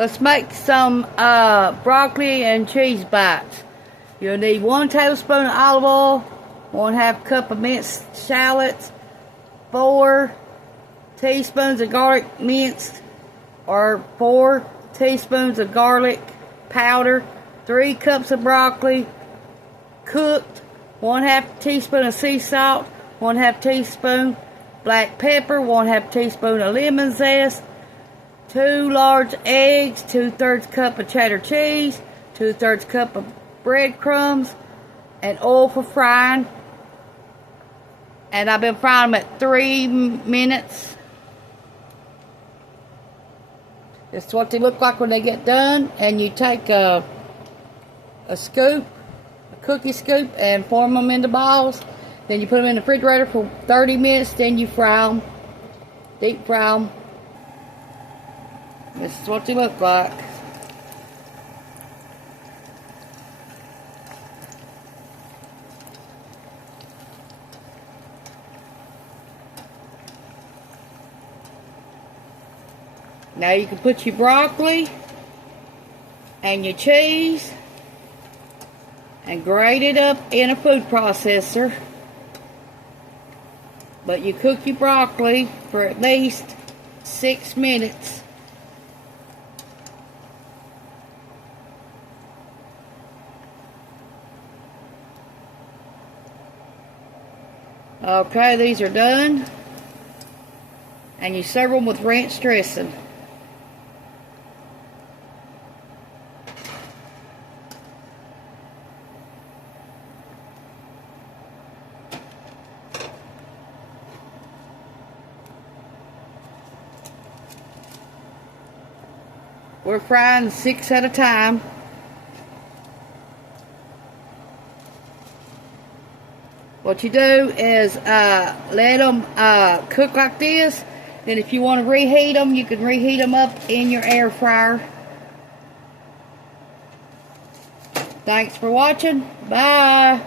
Let's make some broccoli and cheese bites. You'll need 1 tablespoon of olive oil, 1/2 cup of minced shallots, 4 teaspoons of garlic minced, or 4 teaspoons of garlic powder, 3 cups of broccoli cooked, 1/2 teaspoon of sea salt, 1/2 teaspoon black pepper, 1/2 teaspoon of lemon zest, 2 large eggs, 2/3 cup of cheddar cheese, 2/3 cup of breadcrumbs, and oil for frying. And I've been frying them at 3 minutes. This is what they look like when they get done. And you take a scoop, a cookie scoop, and form them into balls. Then you put them in the refrigerator for 30 minutes. Then you fry them, deep fry them. This is what they look like. Now you can put your broccoli and your cheese and grate it up in a food processor. But you cook your broccoli for at least 6 minutes. Okay, these are done. And you serve them with ranch dressing. We're frying 6 at a time. What you do is let them cook like this. And if you want to reheat them, you can reheat them up in your air fryer. Thanks for watching. Bye.